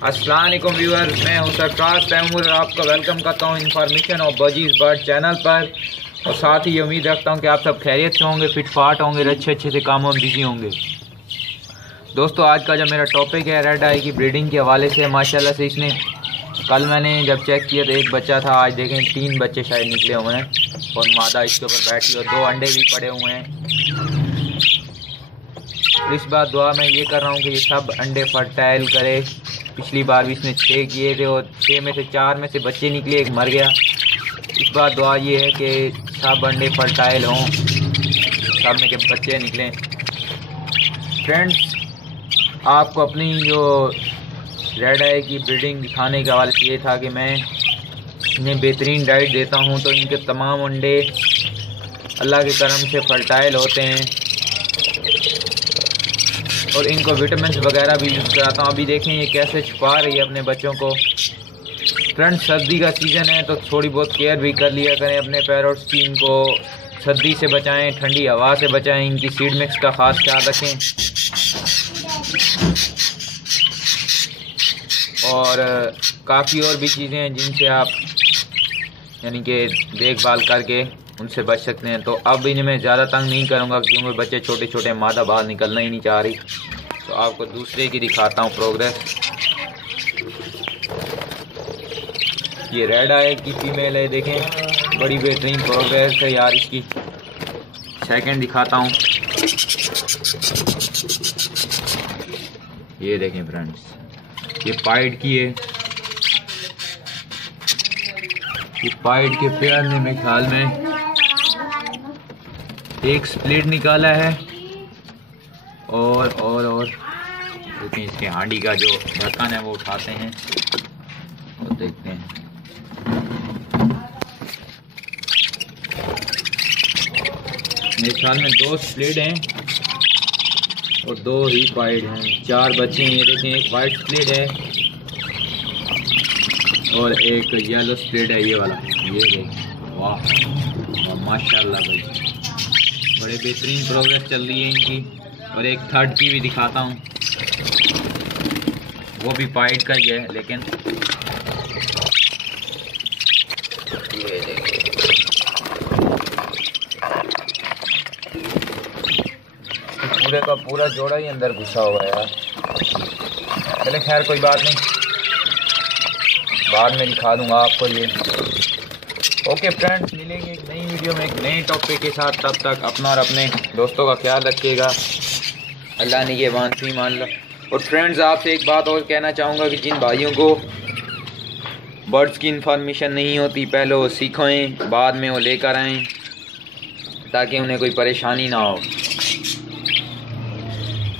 अस्सलाम वालेकुम व्यूअर, मैं हूं सरफराज तैमूर और आपका वेलकम करता हूं इन्फॉर्मेशन और बजीज बर्ड चैनल पर। और साथ ही उम्मीद रखता हूं कि आप सब खैरियत से होंगे, फिट फाट होंगे, अच्छे से कामों में बिजी होंगे। दोस्तों, आज का जो मेरा टॉपिक है रेड आई की ब्रीडिंग के हवाले से। माशाल्लाह से इसने कल मैंने जब चेक किया तो एक बच्चा था, आज देखें 3 बच्चे शायद निकले हुए हैं और मादा इसके ऊपर बैठी और 2 अंडे भी पड़े हुए हैं। इस बार दुआ मैं ये कर रहा हूँ कि ये सब अंडे फर्टाइल करे। पिछली बार भी इसने 6 किए थे और 6 में से 4 में से बच्चे निकले, एक मर गया। इस बार दुआ ये है कि सब अंडे फर्टाइल हों, सब में के बच्चे निकलें। फ्रेंड्स, आपको अपनी जो रेड आई की ब्रीडिंग दिखाने के हवाले से ये था कि मैं इन्हें बेहतरीन डाइट देता हूँ तो इनके तमाम अंडे अल्लाह के करम से फर्टाइल होते हैं और इनको विटामिन वगैरह भी यूज़ कराता हूँ। अभी देखें ये कैसे छुपा रही है अपने बच्चों को। फ्रेंड्स, सर्दी का सीज़न है तो थोड़ी बहुत केयर भी कर लिया करें अपने पैरोट्स की। इनको सर्दी से बचाएं, ठंडी हवा से बचाएं, इनकी सीड मिक्स का ख़ास ख्याल रखें और काफ़ी और भी चीज़ें हैं जिनसे आप यानी कि देखभाल करके उनसे बच सकते हैं। तो अब इन्हें मैं ज़्यादा तंग नहीं करूँगा क्योंकि बच्चे छोटे छोटे, मादा बाहर निकलना ही नहीं चाह रही। तो आपको दूसरे की दिखाता हूँ प्रोग्रेस। ये रेड आई की फीमेल है, देखें बड़ी बेहतरीन प्रोग्रेस है यार इसकी। सेकंड दिखाता हूँ, ये देखें फ्रेंड्स, ये पाइड की है। ये पाइड के पेयर ने मेरे ख्याल में एक स्प्लिट निकाला है और देखें इसके हांडी का जो ढक्कन है वो उठाते हैं और देखते हैं। मेरे ख्याल में 2 स्प्लिट हैं और 2 ही पाइड हैं। 4 बच्चे हैं। ये देखें, एक वाइट स्प्लिट है और एक येलो स्प्लिट है, ये वाला। ये देखें, वाह माशाल्लाह भाई, बड़े बेहतरीन प्रोग्रेस चल रही है इनकी। और एक थर्ड की भी दिखाता हूँ, वो भी पाइड का ही है लेकिन ये देखिए, पूरे का पूरा जोड़ा ही अंदर घुसा हुआ है यार। चले खैर कोई बात नहीं, बाद में दिखा दूंगा आपको ये। ओके फ्रेंड्स, मिलेंगे एक नई वीडियो में एक नए टॉपिक के साथ। तब तक अपना और अपने दोस्तों का ख्याल रखिएगा। अल्लाह ने ये मानसी मान लो। और फ्रेंड्स, आपसे एक बात और कहना चाहूँगा कि जिन भाइयों को बर्ड्स की इन्फॉर्मेशन नहीं होती, पहले वो सीखें, बाद में वो लेकर आएँ ताकि उन्हें कोई परेशानी ना हो।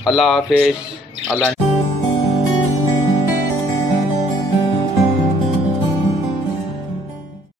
अल्लाह हाफिज़। अल्लाह